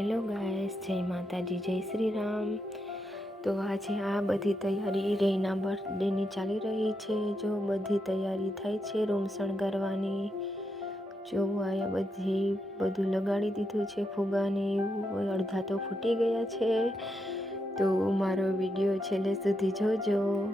Hello guys, જય માતાજી, જય શ્રી રામ. તો આજે આ બધી તૈયારી રેના બર્થડેની ચાલી રહી છે. જો બધી તૈયારી થાય છે રૂમ શણગારવાની. જો અહીંયા બધું લગાડી દીધું છે, ફુગાને એવું. અડધા તો ફૂટી ગયા છે. તો મારો વિડીયો છેલ્લે સુધી જોજો.